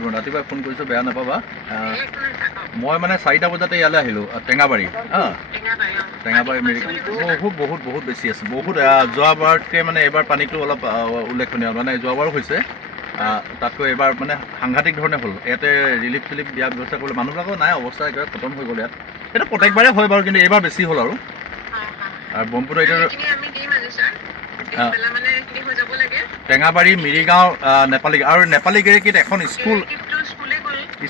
good morning ৰাতিপুৱা phone কৰিছোঁ বেয়া নাপাবা মই মানে 4টা বজাতে ইয়ালৈ আহিলোঁ টেঙাবাৰী টেঙাবাৰী মেৰি বহুত বেছি আছে বহুত যোৱাবাৰতকৈ মানে এইবাৰ পানীটো অলপ উল্লেখনীয় মানে যোৱাবাৰো হৈছে তাতকৈ এইবাৰ মানে সাংঘাতিক ধৰণে হ'ল ইয়াতে ৰিলিফ চিলিফ দিয়াৰ ব্যৱস্থা কৰিলে মানুহবিলাকৰ নাই অৱস্থা একেবাৰে খতম হৈ গ'ল ইয়াত এইটো প্ৰত্যেকবাৰে হয় বাৰু কিন্তু এইবাৰ বেছি হ'ল আৰু ব্ৰহ্মপুত্ৰ এতিয়া টেঙাবাৰী মিৰিগাঁও নেপালী আৰু নেপালী গেৰেকীত এখন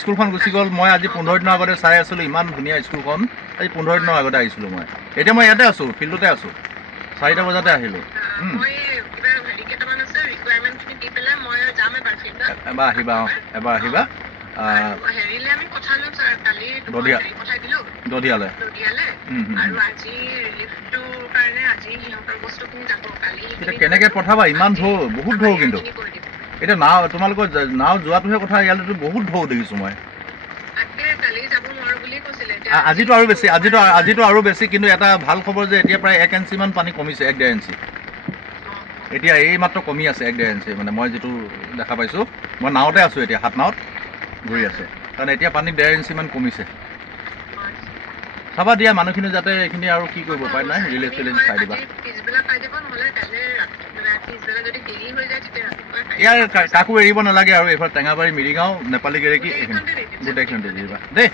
স্কুলখন গুচি গ'ল মই আজি 15 দিনৰ আগতে চাই আছিলোঁ ইমান ধুনীয়া স্কুলখন আজি 15 দিনৰ আগতে আহিছিলোঁ মই এতিয়া মই ইয়াতে আছোঁ ফিল্ডতে আছোঁ 4টা বজাতে আহিলোঁ এবাৰ আহিবা এবাৰ আহিবা দধিয়ালে কেনেকৈ পঠাবা ইমান ঢৌ বহুত ঢৌ কিন্তু এতিয়া নাও তোমালোকৰ নাও যোৱাটোহে কথা ইয়ালৈতো বহুত ঢৌ দেখিছোঁ মই আজিতো আৰু বেছি কিন্তু এটা ভাল খবৰ যে এতিয়া প্ৰায় 1 ইঞ্চিমান পানী কমিছে 1-1.5 ইঞ্চি এতিয়া এই মাত্ৰ কমি আছে 1-1.5 ইঞ্চি মানে মই যিটো দেখা পাইছোঁ মই নাওতে আছোঁ এতিয়া হাত নাৱত ঘূৰি আছে কাৰণ এতিয়া পানী 1.5 ইঞ্চিমান কমিছে চাবা দিয়া মানুহখিনি যাতে এইখিনি আৰু কি কৰিব পাৰে নাই ৰিলিফ চিলিফ চাই দিবা ইয়াৰ কাকো এৰিব নালাগে আৰু এইফালে টেঙাবাৰী মিৰিগাঁও নেপালী গেৰেকী এইখিনি গোটেইখিনিতে দি দিবা দেই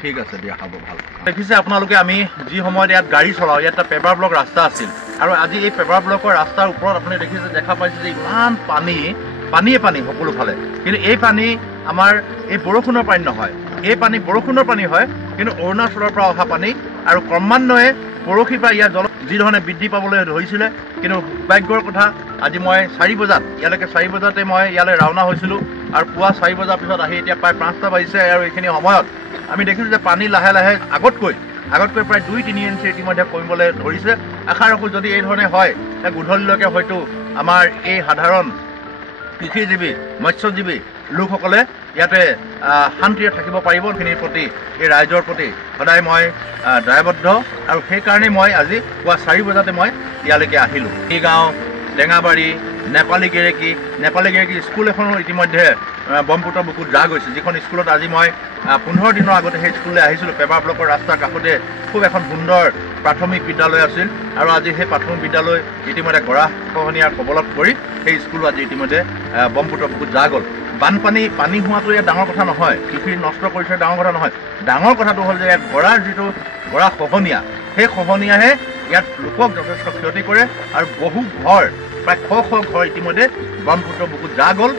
ঠিক আছে দিয়া হ'ব ভাল দেখিছে আপোনালোকে আমি যি সময়ত ইয়াত গাড়ী চলাওঁ ইয়াত এটা পেপাৰ ব্লক ৰাস্তা আছিল আৰু আজি এই পেপাৰ ব্লকৰ ৰাস্তাৰ ওপৰত আপুনি দেখিছে দেখা পাইছে যে ইমান পানীয়ে পানী সকলোফালে কিন্তু এই পানী আমাৰ এই বৰষুণৰ পানী নহয় এই পানী বৰষুণৰ পানী হয় কিন্তু অৰুণাচলৰ পৰা অহা পানী আৰু ক্ৰমান্বয়ে পৰহিৰ পৰা ইয়াৰ জল যি ধৰণে বৃদ্ধি পাবলৈ ধৰিছিলে কিন্তু ভাগ্যৰ কথা আজি মই 4 বজাত ইয়ালৈকে 4 বজাতে মই ইয়ালৈ ৰাওনা হৈছিলোঁ আৰু পুৱা 4 বজাৰ পিছত আহি এতিয়া প্ৰায় 5টা বাজিছে আৰু এইখিনি সময়ত আমি দেখিছোঁ যে পানী লাহে লাহে আগতকৈ প্ৰায় 2-3 ইঞ্চি ইতিমধ্যে কমিবলৈ ধৰিছে আশা ৰাখোঁ যদি এই ধৰণে হয় গধূলিলৈকে হয়তো আমাৰ এই সাধাৰণ কৃষিজীৱী মৎস্যজীৱী লোকসকলে ইয়াতে শান্তিৰে থাকিব পাৰিব এইখিনিৰ প্ৰতি এই ৰাইজৰ প্ৰতি সদায় মই দায়বদ্ধ আৰু সেইকাৰণেই মই আজি পুৱা 4 বজাতে মই ইয়ালৈকে আহিলোঁ এই গাঁও টেঙাবাৰী নেপালী গেৰেকী স্কুল এখনো ইতিমধ্যে ব্ৰহ্মপুত্ৰ বুকুত যা গৈছে যিখন স্কুলত আজি মই 15 দিনৰ আগতে সেই স্কুললৈ আহিছিলোঁ পেপাৰ ব্লকৰ ৰাস্তাৰ কাষতে খুব এখন সুন্দৰ প্ৰাথমিক বিদ্যালয় আছিল আৰু আজি সেই প্ৰাথমিক বিদ্যালয় ইতিমধ্যে গৰাখহনীয়াৰ কবলত পৰি সেই স্কুলো আজি ইতিমধ্যে ব্ৰহ্মপুত্ৰ বুকুত যা গ'ল পানী হোৱাটো ইয়াত ডাঙৰ কথা নহয় কৃষি নষ্ট কৰিছে ডাঙৰ কথা নহয় ডাঙৰ কথাটো হ'ল যে ইয়াত গৰাখহনীয়া সেই খহনীয়াহে ইয়াত লোকক যথেষ্ট ক্ষতি কৰে আৰু বহু ঘৰ প্ৰায় শ ঘৰ ইতিমধ্যে ব্ৰহ্মপুত্ৰ বুকুত যা গ'ল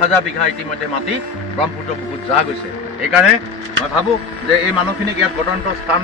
হাজাৰ বিঘা ইতিমধ্যে মাটি ব্ৰহ্মপুত্ৰ বুকুত যা গৈছে সেইকাৰণে মই ভাবোঁ যে এই মানুহখিনিক ইয়াত বৰ্তমানটো স্থান